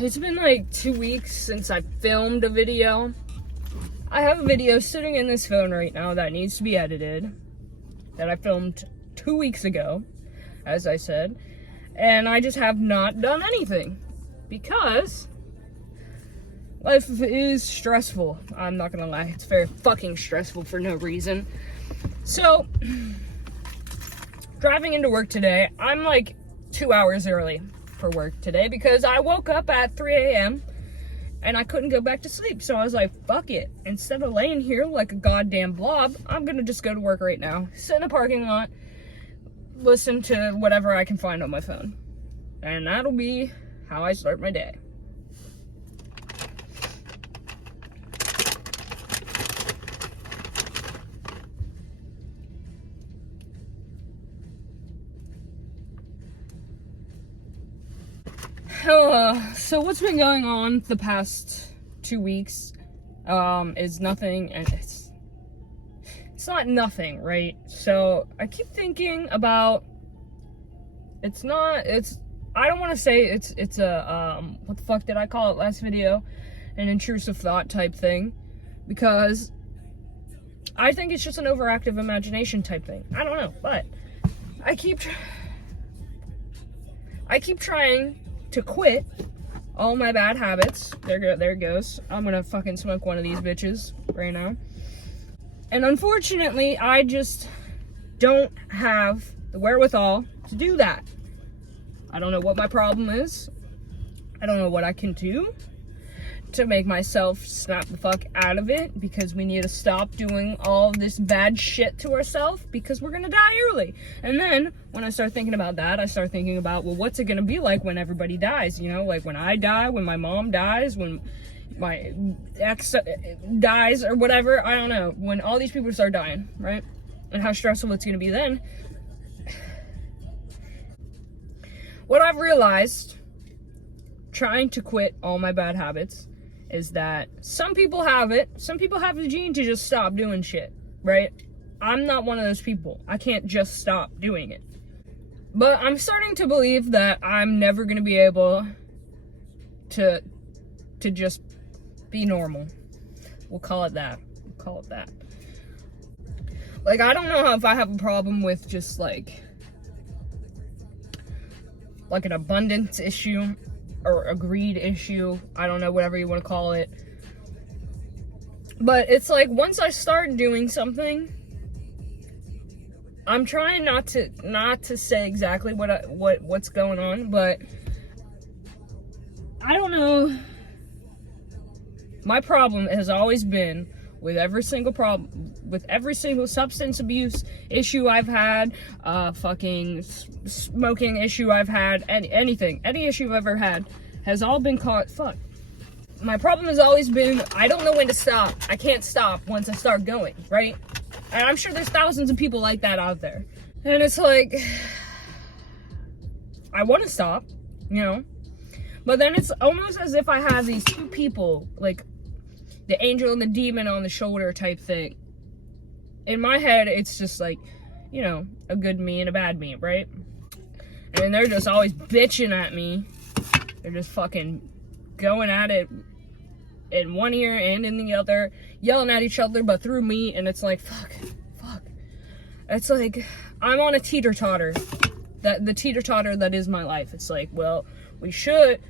It's been like 2 weeks since I filmed a video. I have a video sitting in this phone right now that needs to be edited, that I filmed 2 weeks ago, as I said, and I just have not done anything because life is stressful. I'm not gonna lie, it's very fucking stressful for no reason. So, driving into work today, I'm like 2 hours early for work today because I woke up at 3 a.m. and I couldn't go back to sleep. So I was like, fuck it. Instead of laying here like a goddamn blob, I'm gonna just go to work right now. Sit in the parking lot, listen to whatever I can find on my phone. And that'll be how I start my day. So what's been going on the past 2 weeks is nothing, and it's not nothing, right? So I keep thinking about, I don't want to say it's a, what the fuck did I call it last video? An intrusive thought type thing, because I think it's just an overactive imagination type thing. I don't know, but I keep trying to quit all my bad habits. There it goes. I'm gonna fucking smoke one of these bitches right now. And unfortunately, I just don't have the wherewithal to do that. I don't know what my problem is. I don't know what I can do to make myself snap the fuck out of it, because we need to stop doing all this bad shit to ourselves because we're gonna die early. And then when I start thinking about that, I start thinking about, well, what's it gonna be like when everybody dies? You know, like when I die, when my mom dies, when my ex dies, or whatever. I don't know, when all these people start dying, right? And how stressful it's gonna be then. What I've realized trying to quit all my bad habits is that some people have it. Some people have the gene to just stop doing shit, right? I'm not one of those people. I can't just stop doing it. But I'm starting to believe that I'm never going to be able to just be normal. We'll call it that. Like, I don't know if I have a problem with just like an abundance issue or a greed issue. I don't know, whatever you want to call it. But it's like, once I start doing something, I'm trying not to say exactly what's going on, but I don't know. My problem has always been with every single substance abuse issue I've had, fucking smoking issue I've had, any issue I've ever had, has all been my problem has always been, I don't know when to stop. I can't stop once I start going, right? And I'm sure there's thousands of people like that out there. And it's like, I want to stop, you know? But then it's almost as if I have these two people, like the angel and the demon on the shoulder type thing. In my head, it's just like, you know, a good me and a bad me, right? And they're just always bitching at me. They're just fucking going at it in one ear and in the other, yelling at each other, but through me. And it's like, fuck. It's like, I'm on a teeter-totter. The teeter-totter that is my life. It's like, well, we should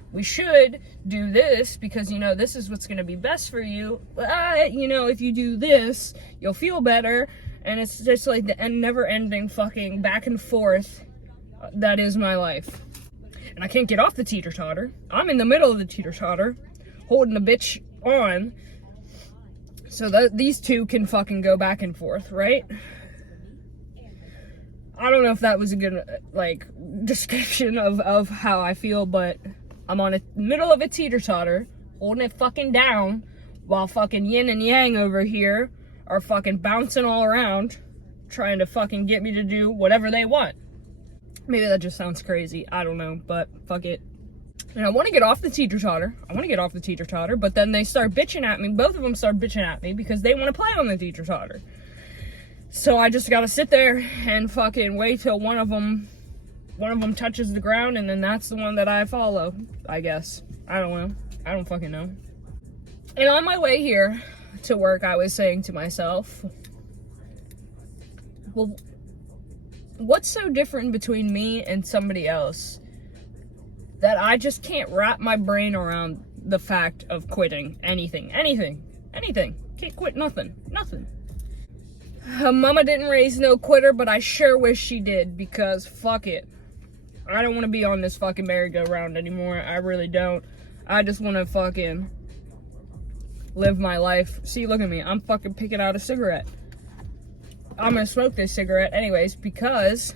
do this because, you know, this is what's going to be best for you. But, you know, if you do this, you'll feel better. And it's just like the never-ending fucking back and forth that is my life. And I can't get off the teeter-totter. I'm in the middle of the teeter-totter, holding the bitch on, so that these two can fucking go back and forth, right? I don't know if that was a good, like, description of how I feel, but I'm on the middle of a teeter-totter, holding it fucking down, while fucking yin and yang over here are fucking bouncing all around, trying to fucking get me to do whatever they want. Maybe that just sounds crazy, I don't know, but fuck it. And I want to get off the teeter-totter, but then they start bitching at me. Both of them start bitching at me because they want to play on the teeter-totter. So I just gotta sit there and fucking wait till one of them one of them touches the ground, and then that's the one that I follow, I guess. I don't know. I don't fucking know. And on my way here to work, I was saying to myself, well, what's so different between me and somebody else that I just can't wrap my brain around the fact of quitting anything. Can't quit nothing. Mama didn't raise no quitter, but I sure wish she did, because fuck it. I don't want to be on this fucking merry-go-round anymore. I really don't. I just want to fucking live my life. See, look at me. I'm fucking picking out a cigarette. I'm gonna smoke this cigarette anyways, because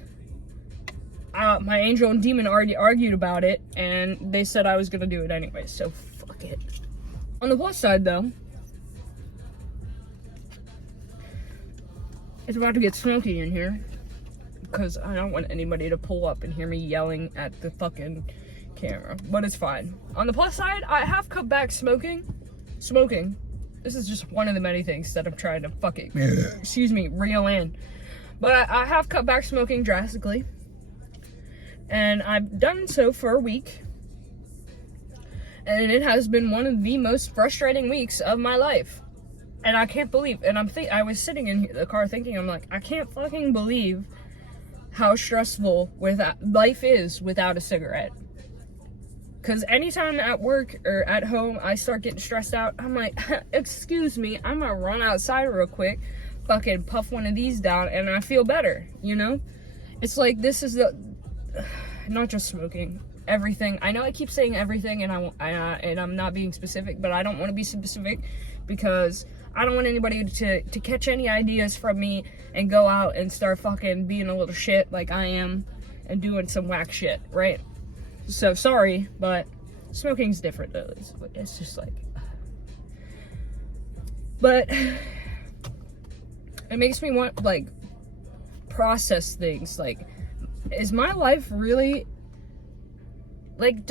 my angel and demon already argued about it, and they said I was gonna do it anyways, so fuck it. On the plus side, though, it's about to get smoky in here, because I don't want anybody to pull up and hear me yelling at the fucking camera, but it's fine. On the plus side, I have cut back smoking. This is just one of the many things that I'm trying to fucking, reel in. But I have cut back smoking drastically. And I've done so for a week. And it has been one of the most frustrating weeks of my life. And I can't believe, and I was sitting in the car thinking, I'm like, I can't fucking believe how stressful life is without a cigarette. Because anytime at work or at home I start getting stressed out, I'm like, excuse me, I'm gonna run outside real quick, fucking puff one of these down, and I feel better, you know? It's like, this is not just smoking, everything. I know I keep saying everything, and I'm not being specific, but I don't want to be specific, because I don't want anybody to catch any ideas from me and go out and start fucking being a little shit like I am and doing some whack shit, right? So sorry, but smoking's different though. It's just like, but it makes me want, like, process things. Like, is my life really, like,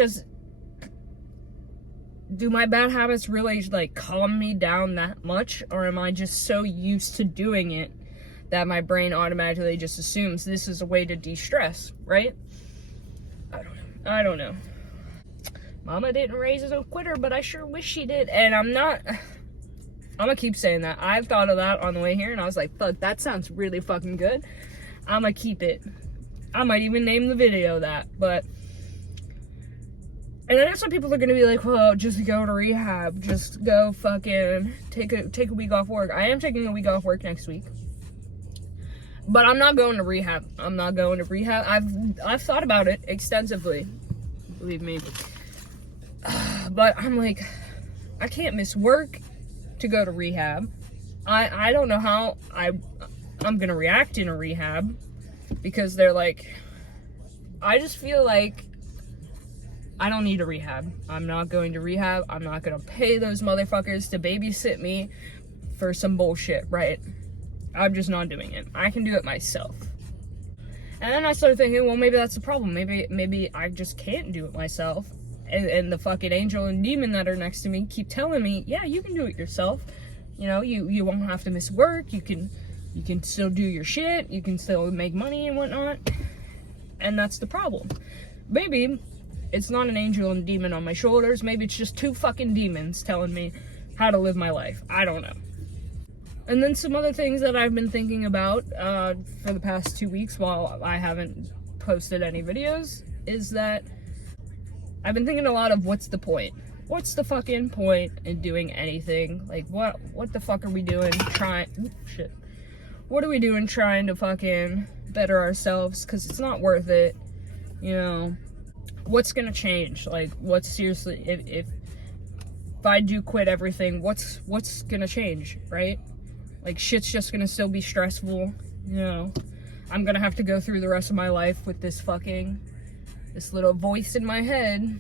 do my bad habits really, like, calm me down that much? Or am I just so used to doing it that my brain automatically just assumes this is a way to de-stress, right? I don't know. Mama didn't raise no quitter, but I sure wish she did. And I'm gonna keep saying that. I've thought of that on the way here, and I was like, fuck, that sounds really fucking good. I'm gonna keep it. I might even name the video that, but... And I know some people are gonna be like, well, just go to rehab. Just go fucking take a week off work. I am taking a week off work next week. But I'm not going to rehab. I've thought about it extensively, believe me. But I'm like, I can't miss work to go to rehab. I don't know how I'm gonna react in a rehab, because they're like, I just feel like I don't need a rehab. I'm not going to rehab. I'm not gonna pay those motherfuckers to babysit me for some bullshit, right? I'm just not doing it. I can do it myself. And then I started thinking, well, maybe that's the problem. Maybe I just can't do it myself. And the fucking angel and demon that are next to me keep telling me, yeah, you can do it yourself. You know, you won't have to miss work. You can still do your shit. You can still make money and whatnot. And that's the problem. Maybe it's not an angel and demon on my shoulders. Maybe it's just two fucking demons telling me how to live my life. I don't know. And then some other things that I've been thinking about for the past 2 weeks while I haven't posted any videos is that I've been thinking a lot of, what's the point? What's the fucking point in doing anything? Like, what the fuck are we doing what are we doing trying to fucking better ourselves? Because it's not worth it, you know? What's gonna change? Like, what's seriously, if I do quit everything, what's gonna change, right? Like, shit's just gonna still be stressful, you know? I'm gonna have to go through the rest of my life with this little voice in my head.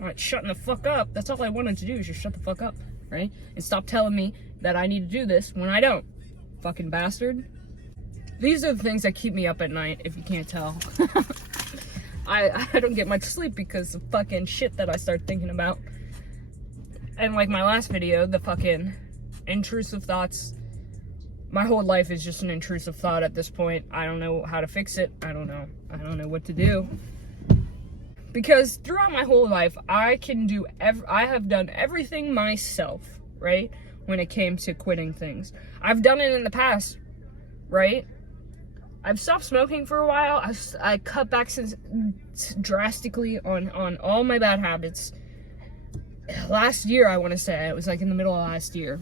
Alright, shutting the fuck up. That's all I wanted to do, is just shut the fuck up, right? And stop telling me that I need to do this when I don't. Fucking bastard. These are the things that keep me up at night, if you can't tell. I don't get much sleep because of fucking shit that I start thinking about. And like my last video, the fucking intrusive thoughts my whole life is just an intrusive thought at this point. I don't know how to fix it. I don't know what to do. Because throughout my whole life, I have done everything myself, right? When it came to quitting things. I've done it in the past, right? I've stopped smoking for a while. I cut back drastically on all my bad habits. Last year, I want to say. It was like in the middle of last year.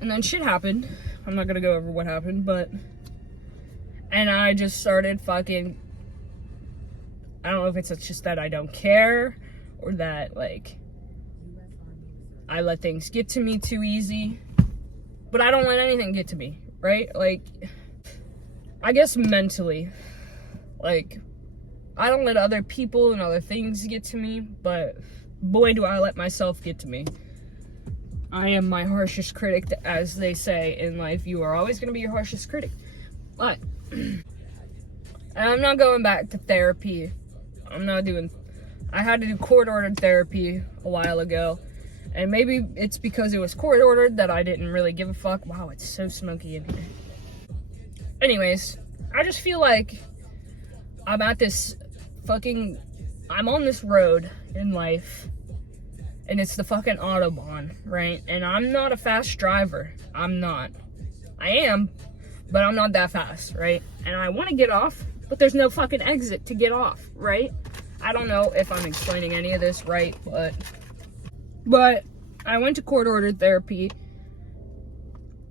And then shit happened. I'm not going to go over what happened, but... And I just started fucking... I don't know if it's just that I don't care, or that, like, I let things get to me too easy. But I don't let anything get to me, right? Like, I guess mentally, like, I don't let other people and other things get to me, but boy, do I let myself get to me. I am my harshest critic, as they say in life. You are always going to be your harshest critic. But, and I'm not going back to therapy. I had to do court-ordered therapy a while ago. And maybe it's because it was court-ordered that I didn't really give a fuck. Wow, it's so smoky in here. Anyways, I just feel like I'm on this road in life. And it's the fucking Autobahn, right? And I'm not a fast driver. I'm not. I am, but I'm not that fast, right? And I want to get off, but there's no fucking exit to get off, right? I don't know if I'm explaining any of this right, but I went to court-ordered therapy.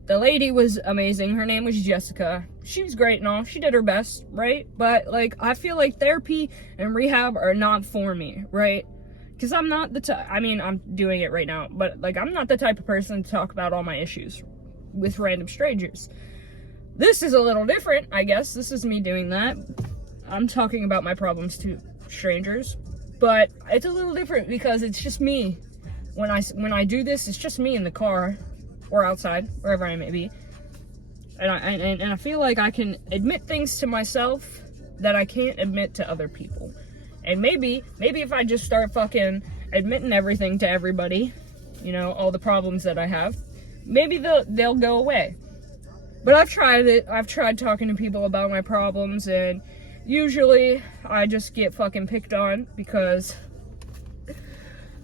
The lady was amazing. Her name was Jessica. She was great and all. She did her best, right? But, like, I feel like therapy and rehab are not for me, right? Because I'm not the type, I'm doing it right now, but, like, I'm not the type of person to talk about all my issues with random strangers. This is a little different, I guess. This is me doing that. I'm talking about my problems to strangers, but it's a little different because it's just me. When I do this, it's just me in the car or outside, wherever I may be. And I feel like I can admit things to myself that I can't admit to other people. And maybe if I just start fucking admitting everything to everybody, you know, all the problems that I have, maybe they'll go away. But I've tried it. I've tried talking to people about my problems, and usually I just get fucking picked on because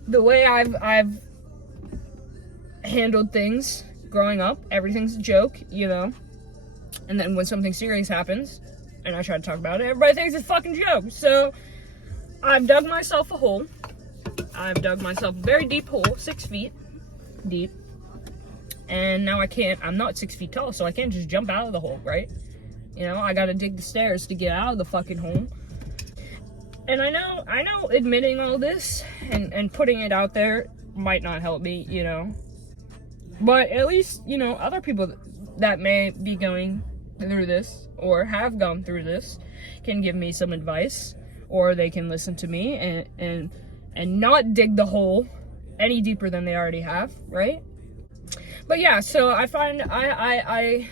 the way I've handled things growing up, everything's a joke, you know. And then when something serious happens and I try to talk about it, everybody thinks it's a fucking joke. So I've dug myself a hole. I've dug myself a very deep hole, 6 feet deep. And now I'm not 6 feet tall, so I can't just jump out of the hole, right? You know, I gotta dig the stairs to get out of the fucking hole. And I know admitting all this and putting it out there might not help me, you know. But at least, you know, other people that may be going through this or have gone through this can give me some advice, or they can listen to me and not dig the hole any deeper than they already have, right? But yeah, so I find I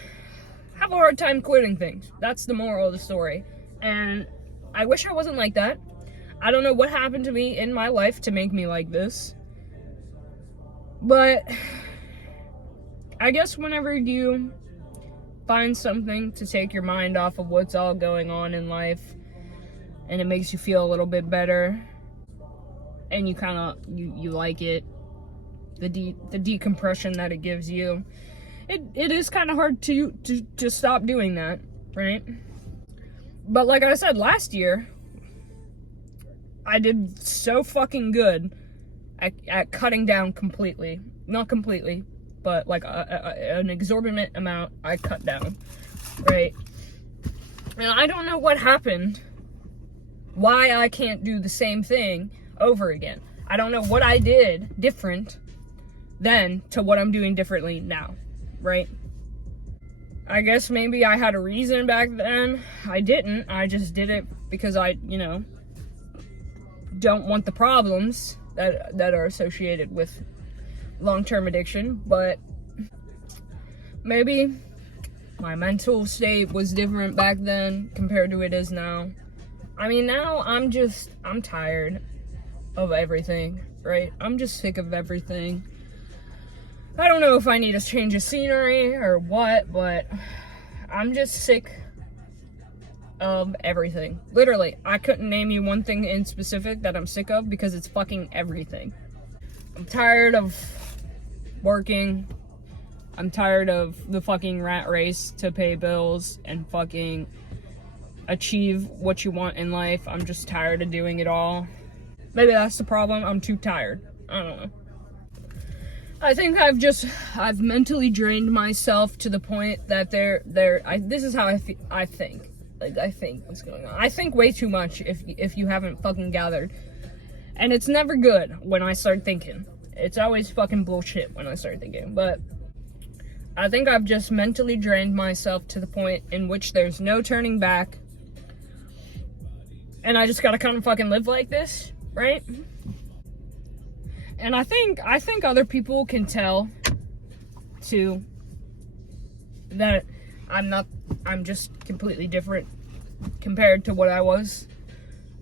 have a hard time quitting things. That's the moral of the story. And I wish I wasn't like that. I don't know what happened to me in my life to make me like this. But I guess whenever you find something to take your mind off of what's all going on in life, and it makes you feel a little bit better, and you kind of, you like it, the decompression that it gives you, it is kind of hard to stop doing that, right? But like I said, last year, I did so fucking good at cutting down completely. Not completely, but like an exorbitant amount I cut down, right? And I don't know what happened, why I can't do the same thing over again. I don't know what I did different then to what I'm doing differently now, right? I guess maybe I had a reason back then. I didn't. I just did it because I, you know, don't want the problems that are associated with long-term addiction. But maybe my mental state was different back then compared to it is now. I mean, now I'm tired of everything, right? I'm just sick of everything. I don't know if I need a change of scenery or what, but I'm just sick of everything. Literally, I couldn't name you one thing in specific that I'm sick of because it's fucking everything. I'm tired of working. I'm tired of the fucking rat race to pay bills and fucking achieve what you want in life. I'm just tired of doing it all. Maybe that's the problem. I'm too tired. I don't know. I think I've mentally drained myself to the point that this is how I think. Like, I think what's going on. I think way too much if you haven't fucking gathered. And it's never good when I start thinking. It's always fucking bullshit when I start thinking. But I think I've just mentally drained myself to the point in which there's no turning back. And I just gotta kind of fucking live like this, right? And I think other people can tell too that I'm just completely different compared to what I was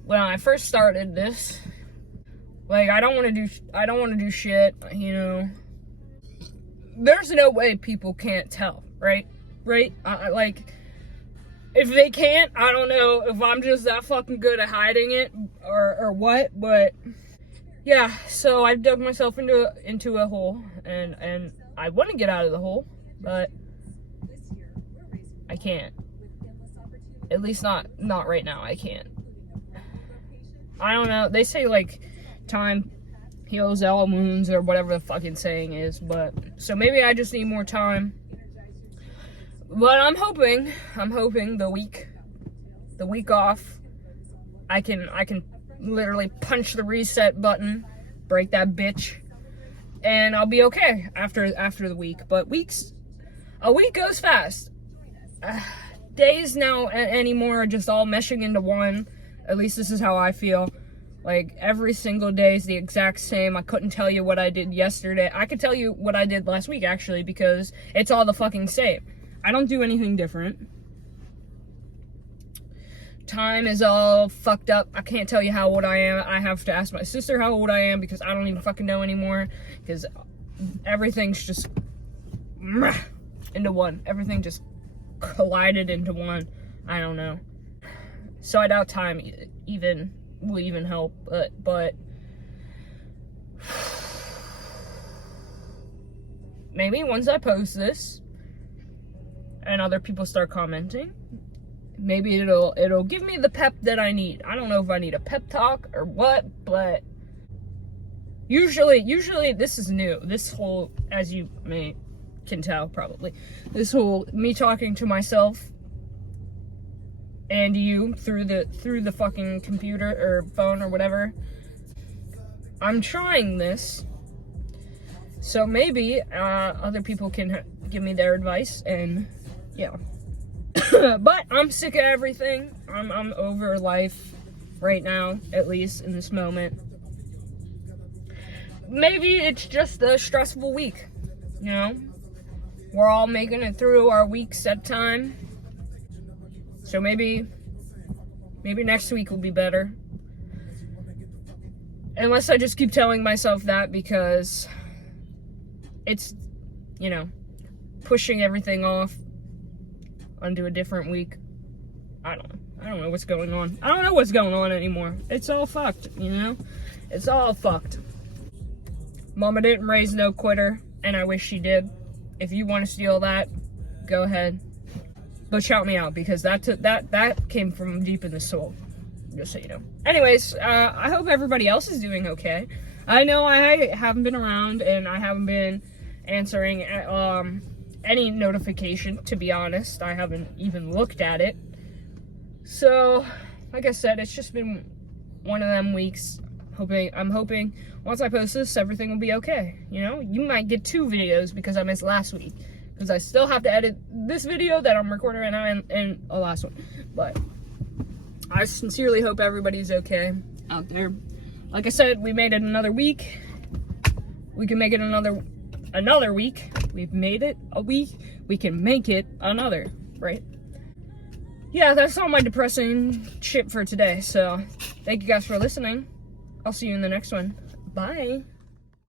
when I first started this. Like, I don't want to do shit, you know. There's no way people can't tell, right? Like, if they can't, I don't know if I'm just that fucking good at hiding it or what, but yeah, so I dug myself into a hole, and I want to get out of the hole, but I can't. At least not right now. I can't. I don't know. They say, like, time heals all wounds or whatever the fucking saying is, but so maybe I just need more time. But I'm hoping the week off, I can literally punch the reset button, break that bitch, and I'll be okay after the week. But a week goes fast. Days now anymore are just all meshing into one. At least this is how I feel. Like, every single day is the exact same. I couldn't tell you what I did yesterday. I could tell you what I did last week, actually, because it's all the fucking same. I don't do anything different. Time is all fucked up. I can't tell you how old I am. I have to ask my sister how old I am because I don't even fucking know anymore. Because everything's just into one. Everything just collided into one. I don't know. So I doubt time will even help. But maybe once I post this and other people start commenting, maybe it'll give me the pep that I need. I don't know if I need a pep talk or what, but usually this is new. This whole, as you can tell probably, this whole me talking to myself and you through the fucking computer or phone or whatever. I'm trying this, so maybe other people can give me their advice, and yeah. But I'm sick of everything. I'm over life right now, at least in this moment. Maybe it's just a stressful week, you know? We're all making it through our weeks at a time. So maybe next week will be better. Unless I just keep telling myself that because it's, you know, pushing everything off onto a different week. I don't know what's going on. I don't know what's going on anymore. It's all fucked, you know? It's all fucked. Mama didn't raise no quitter, and I wish she did. If you want to steal that, go ahead. But shout me out, because that came from deep in the soul. Just so you know. Anyways, I hope everybody else is doing okay. I know I haven't been around, and I haven't been answering any notification, to be honest. I haven't even looked at it. So, like I said, it's just been one of them weeks. I'm hoping once I post this, everything will be okay. You know, you might get 2 videos because I missed last week. Because I still have to edit this video that I'm recording right now and a last one. But I sincerely hope everybody's okay out there. Like I said, we made it another week. We can make it another week. We've made it a week. We can make it another, right? Yeah, that's all my depressing shit for today. So, thank you guys for listening. I'll see you in the next one. Bye.